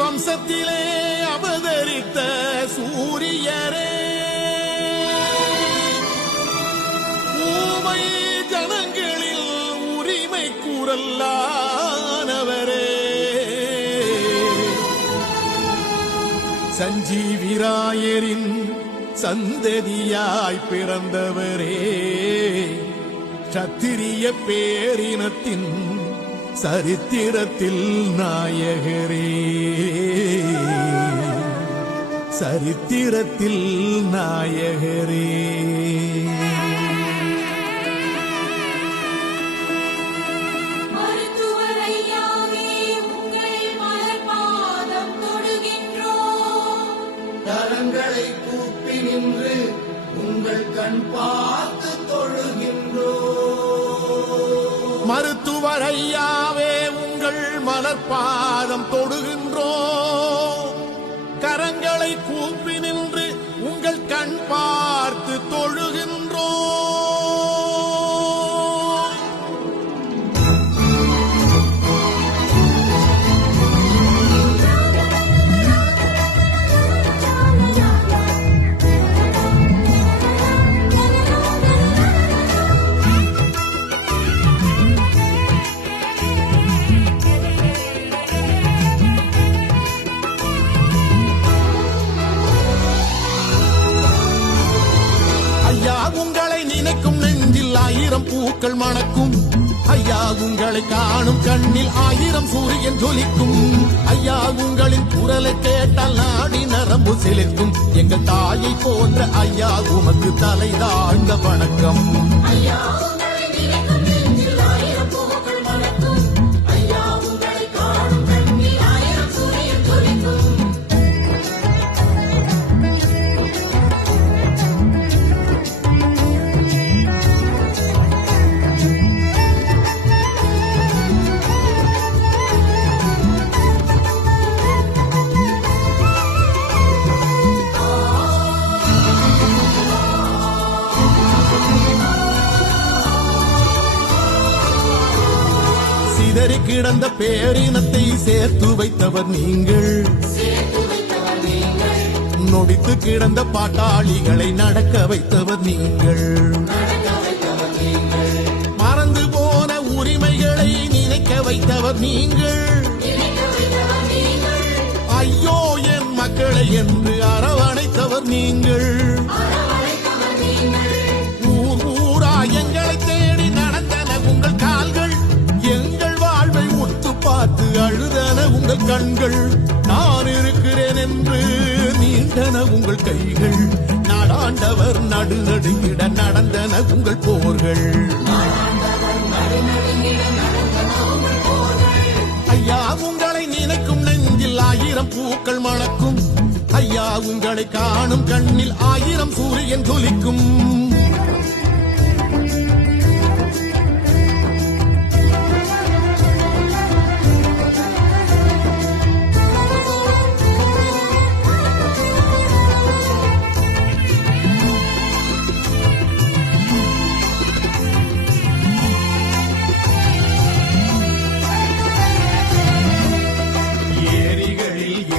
வம்சத்திலே அவதரித்த சூரியரே. ஊமை ஜனங்களில் உரிமை கூறல்லானவரே சஞ்சீவிராயரின் சந்ததியாய் பிறந்தவரே. சத்திரிய பேரினத்தின் சரித்திரத்தில் நாயகரே. சரித்திரத்தில் நாயகரே. கரங்களை கூப்பி நின்று உங்கள் கண் பார்த்து தொழுகின்றோ. மருத்துவர் உங்கள் மலர்பாதம் தொடுகின்றோம். கரங்களை கூப்பி நின்று உங்கள் கண்பா உங்களை நினைக்கும் நெஞ்சில் ஆயிரம் பூக்கள் மணக்கும். ஐயா உங்களை காணும் கண்ணில் ஆயிரம் சூரியன் ஜொலிக்கும். ஐயா உங்களின் குரலை கேட்டால் நாடி நரம்பு செலுத்தும் எங்கள் தாயை போன்ற ஐயா உமக்கு தலை தாழ்ந்த வணக்கம். ஐயா கிடந்த பேரினத்தை சேர்த்து வைத்தவர் நீங்கள். நொடித்து கிடந்த பாட்டாளிகளை நடக்க வைத்தவர் நீங்கள். மறந்து போன உரிமைகளை நினைக்க நீங்கள் நினைக்க வைத்தவர் நீங்கள். ஐயோ என் மக்களை என்று அரவணைத்தவர் நீங்கள். கண்கள் நான் இருக்கிறேன் என்று நீண்டன உங்கள் கைகள் நாடாண்டவர் நடுநடுங்கிட நடந்தன உங்கள் போர்கள். ஐயா உங்களை நினைக்கும் நெஞ்சில் ஆயிரம் பூக்கள் மணக்கும். ஐயா உங்களை காணும் கண்ணில் ஆயிரம் சூரியன் துளிக்கும்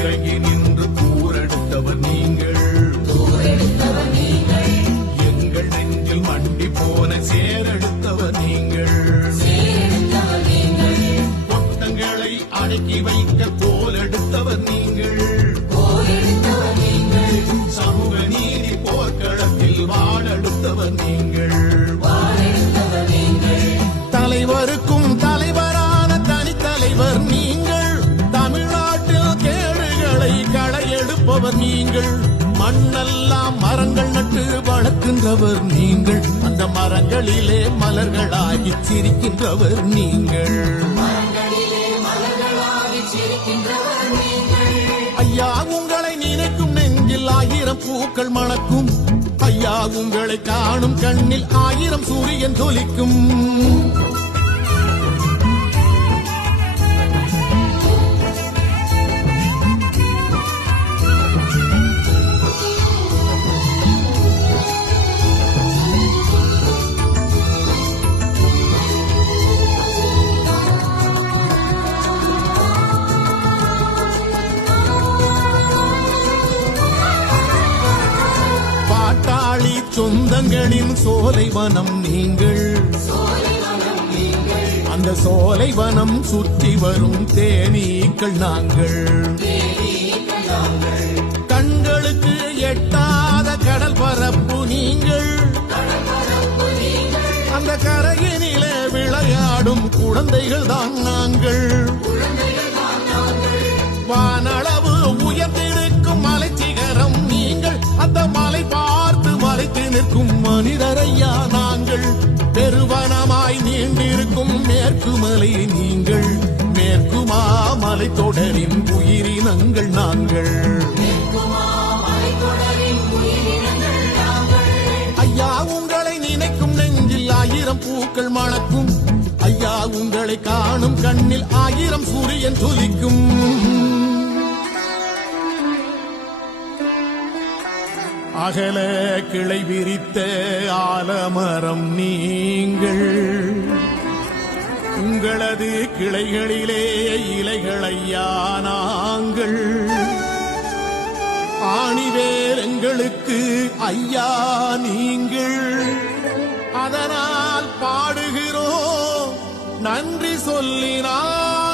இறங்கி நின்று கூரெடுத்தவர் நீங்கள். எங்கள் நெஞ்சில் மண்டி போன சேரெடுத்தவர் நீங்கள். கொட்டங்களை அடக்கி வைக்க கோலெடுத்தவர் நீங்கள். சமூக நீதி போர்க்களத்தில் வாழெடுத்தவர் நீங்கள். தலைவருக்கும் நீங்கள் மண்ணெல்லாம் மரங்கள் நட்டு வளர்க்கின்றவர் நீங்கள். அந்த மரங்களிலே மலர்களாகி சிரிக்கின்றவர் நீங்கள். ஐயா உங்களை நினைக்கும் நெஞ்சில் ஆயிரம் பூக்கள் மணக்கும். ஐயா உங்களை காணும் கண்ணில் ஆயிரம் சூரியன் ஜொலிக்கும். செல்வங்களின் சோலை வனம் நீங்கள். அந்த சோலை வனம் சுற்றி வரும் தேனீக்கள் நாங்கள். கண்களுக்கு எட்டாத கடல் பரப்பு நீங்கள். அந்த கரையினிலே விளையாடும் குழந்தைகள் தான் நாங்கள். பெருவனமாய் நீண்டிருக்கும் மேற்கு மலை நீங்கள். மேற்குமா மலை தொடரின் உயிரினங்கள் நாங்கள். ஐயா உங்களை நினைக்கும் நெஞ்சில் ஆயிரம் பூக்கள் மணக்கும். ஐயா உங்களை காணும் கண்ணில் ஆயிரம் சூரியன் துதிக்கும் அகல கிளை விரித்த ஆலமரம் நீ உங்களது கிளைகளிலே இலைகளையா நாங்கள். ஆணிவேர் எங்களுக்கு ஐயா நீங்கள். அதனால் பாடுகிறோம் நன்றி சொல்லினார்